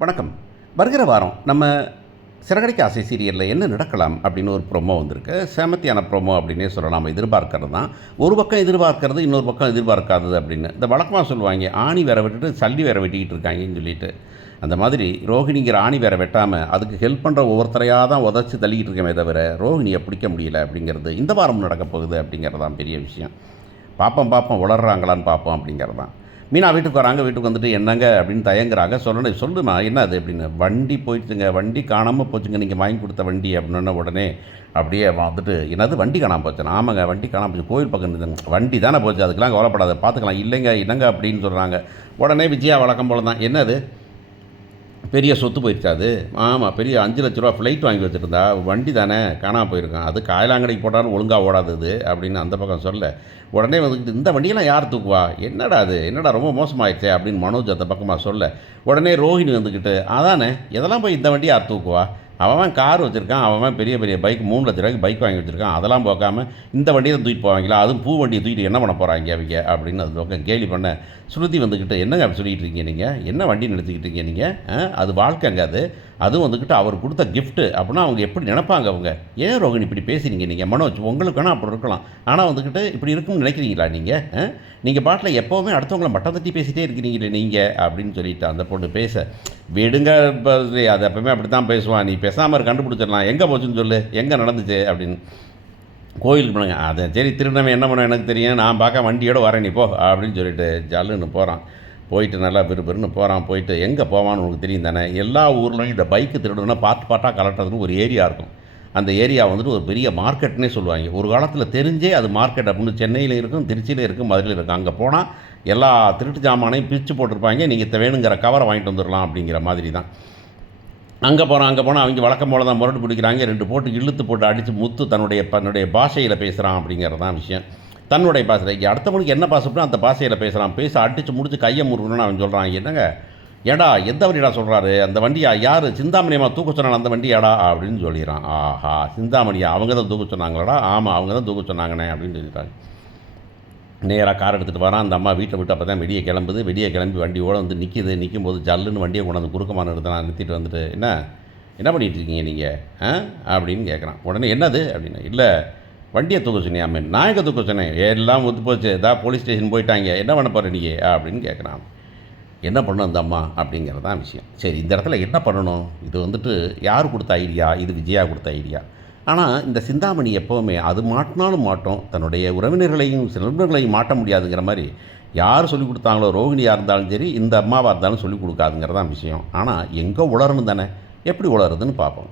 வணக்கம். வருகிற வாரம் நம்ம சிறகடிக்க ஆசை சீரியலில் என்ன நடக்கலாம் அப்படின்னு ஒரு ப்ரொமோ வந்திருக்கு. சேமத்தியான ப்ரோமோ அப்படின்னே சொல்லலாம். நம்ம எதிர்பார்க்கறது தான். ஒரு பக்கம் எதிர்பார்க்கறது இன்னொரு பக்கம் எதிர்பார்க்காதது அப்படின்னு. இந்த வழக்கமாக சொல்லுவாங்க ஆணி வேற விட்டுட்டு சல்லி வேற வெட்டிக்கிட்டு இருக்காங்கன்னு சொல்லிட்டு. அந்த மாதிரி ரோஹிணிங்கிற ஆணி வேற வெட்டாமல் அதுக்கு ஹெல்ப் பண்ணுற ஒவ்வொருத்தரையாக தான் உதச்சி தள்ளிக்கிட்டு இருக்கமே தவிர ரோஹிணியை பிடிக்க முடியல அப்படிங்கிறது இந்த வாரம் நடக்க போகுது அப்படிங்கிறது தான் பெரிய விஷயம். பார்ப்போம் பார்ப்போம் உளர்றாங்களான்னு பார்ப்போம் அப்படிங்கிறது தான். மீனா வீட்டுக்கு வராங்க வீட்டுக்கு வந்துட்டு என்னங்க அப்படின்னு தயங்குறாங்க. சொல்லணும் சொல்லுமா என்ன அது அப்படின்னு. வண்டி போயிடுச்சுங்க வண்டி காணாமல் போச்சுங்க நீங்கள் வாங்கி கொடுத்த வண்டி அப்படின்ன உடனே அப்படியே வந்துட்டு என்னது வண்டி காணாமல் போச்சு? ஆமாங்க வண்டி காணாமல் போச்சு. கோயில் பக்கம் இருந்தது வண்டி தானே போச்சு அதுக்கெல்லாம் கவலைப்படாத பார்த்துக்கலாம் இல்லைங்க என்னங்க அப்படின்னு சொல்கிறாங்க உடனே விஜயா வழக்கம் போல தான் என்னது? பெரிய சொத்து போயிடுச்சா அது. ஆமாம் பெரிய அஞ்சு லட்ச ரூபா ஃப்ளைட் வாங்கி வச்சுருந்தா வண்டி தானே காணாமல் போயிருக்கான் அது காயலாங்கடைக்கு போட்டாலும் ஒழுங்காக ஓடாதது அப்படின்னு அந்த பக்கம் சொல்ல உடனே வந்து இந்த வண்டியெல்லாம் யார் தூக்குவா? என்னடா அது? என்னடா ரொம்ப மோசமாயிடுச்சே அப்படின்னு மனோஜ் அந்த பக்கமாக சொல்ல உடனே ரோஹிணி வந்துக்கிட்டு அதானே இதெல்லாம் போய் இந்த வண்டி யார் தூக்குவா? அவன் கார் வச்சுருக்கான் அவன் பெரிய பெரிய பைக் மூணு லட்ச ரூபாய்க்கு பைக் வாங்கி வச்சுருக்கான். அதெல்லாம் போக்காமல் இந்த வண்டியை தான் தூக்கிட்டு போவாங்களா? அதுவும் பூ வண்டியை தூக்கிட்டு என்ன பண்ண போகிறாங்க அவங்க? அப்படின்னு அது பக்கம் கேலி பண்ண ஸ்ருதி வந்துக்கிட்டு என்னங்க அப்படி சொல்லிக்கிட்டு இருக்கீங்க நீங்கள் என்ன வண்டி நிறுத்திக்கிட்டு இருக்கீங்க நீங்கள் அது வாழ்க்கைங்க அது. அதுவும் வந்துக்கிட்டு அவர் கொடுத்த கிஃப்ட்டு அப்படின்னா அவங்க எப்படி நினைப்பாங்க அவங்க? ஏன் ரோகன் இப்படி பேசுறீங்க நீங்கள் மனோஜ் உங்களுக்கு வேணால் அப்படி இருக்கலாம். ஆனால் வந்துக்கிட்டு இப்படி இருக்கும்னு நினைக்கிறீங்களா நீங்கள் நீங்கள் பாட்டில் எப்போவுமே அடுத்தவங்களை மட்டம் தட்டி பேசிகிட்டே இருக்கிறீங்களே நீங்கள் அப்படின்னு சொல்லிட்டு அந்த பொண்ணு பேச விடுங்க அது எப்பவுமே அப்படி தான் பேசுவான். நீ பேசாமல் கண்டுபிடிச்சிடலாம். எங்கே போச்சுன்னு சொல்லு. எங்கே நடந்துச்சு அப்படின்னு. கோயிலுக்கு போனாங்க. அதை சரி திருநவன் என்ன பண்ண எனக்கு தெரியும். நான் பார்க்க வண்டியோட வரேன் நீ போ அப்படின்னு சொல்லிட்டு ஜல்லுன்னு போகிறான் போயிட்டு நல்லா பெருன்னு போகிறான் போயிட்டு எங்கே போவான்னு உனக்கு தெரியும் தானே? எல்லா ஊர்லேயும் இந்த பைக்கு திருடுனா பார்த்து பாட்டாக கலட்டுறதுன்னு ஒரு ஏரியா இருக்கும். அந்த ஏரியா வந்துட்டு ஒரு பெரிய மார்க்கெட்னே சொல்லுவாங்க. ஒரு காலத்தில் தெரிஞ்சே அது மார்க்கெட் அப்படின்னு சென்னையில் இருக்கும் திருச்சியில் இருக்கும் மதுரையில் இருக்கும். அங்கே போனால் எல்லா திருட்டு ஜாமானையும் பிரித்து போட்டிருப்பாங்க. நீங்கள் வேணுங்கிற கவரை வாங்கிட்டு வந்துடலாம் அப்படிங்கிற மாதிரி தான். அங்கே போகிறோம் அங்கே போனால் அவங்க வழக்கம் போல தான் முரட்டு பிடிக்கிறாங்க. ரெண்டு போட்டு இழுத்து போட்டு அடித்து முத்து தன்னுடைய தன்னுடைய பாஷையில் பேசுகிறான் அப்படிங்கிறது தான் விஷயம். தன்னுடைய பாஷையில் இங்கே அடுத்தவனுக்கு என்ன பாசப்படும் அந்த பாஷையில் பேசுகிறான் பேச அடித்து முடிச்சு கையை முறுக்கணும்னு அவன் சொல்கிறான் என்னங்க? ஏடா எந்த வண்டிடா சொல்கிறாரு அந்த வண்டியா? யார்? சிந்தாமணியம்மா தூக்க சொன்னாங்க அந்த வண்டியாடா? அப்படின்னு சொல்லிடுறான். ஆஹா சிந்தாமணியா? அவங்க தான் தூக்க சொன்னாங்களாடா? ஆமாம் அவங்க தான் தூக்க சொன்னாங்கண்ணே அப்படின்னு சொல்லிட்டாங்க. நேராக கார் எடுத்துகிட்டு வரான். அந்த அம்மா வீட்டை விட்டு அப்போ தான் வெளியே கிளம்புது. வெளியே கிளம்பி வண்டியோட வந்து நிற்கிது நிற்கும் போது ஜல்லுன்னு வண்டியை கொண்டாந்து குறுக்கமான இடத்துல நிறுத்திட்டு வந்துட்டு என்ன? என்ன பண்ணிகிட்டு இருக்கீங்க நீங்கள் ஆ? அப்படின்னு கேட்குறான் உடனே என்னது? அப்படின்னு இல்லை வண்டியை தூக்க சொன்னியாமே நான் எங்கே தூக்க சொன்னேன்? எல்லாம் ஒத்து போச்சு. இதா போலீஸ் ஸ்டேஷன் போயிட்டாங்க. என்ன பண்ண போகிற நீ அப்படின்னு கேட்குறான் என்ன பண்ணணும் அந்த அம்மா? அப்படிங்கிறது தான் விஷயம். சரி இந்த இடத்துல என்ன பண்ணணும்? இது வந்துட்டு யார் கொடுத்த ஐடியா இது விஜயா கொடுத்த ஐடியா ஆனால் இந்த சிந்தாமணி எப்போவுமே அது மாட்டினாலும் மாட்டோம். தன்னுடைய உறவினர்களையும் நண்பர்களையும் மாட்ட முடியாதுங்கிற மாதிரி யார் சொல்லிக் கொடுத்தாங்களோ ரோகிணியாக இருந்தாலும் சரி இந்த அம்மாவாக இருந்தாலும் சொல்லிக் கொடுக்காதுங்கிறதான் விஷயம். ஆனால் எங்கே உளரணும் தானே? எப்படி உளருதுன்னு பார்ப்போம்.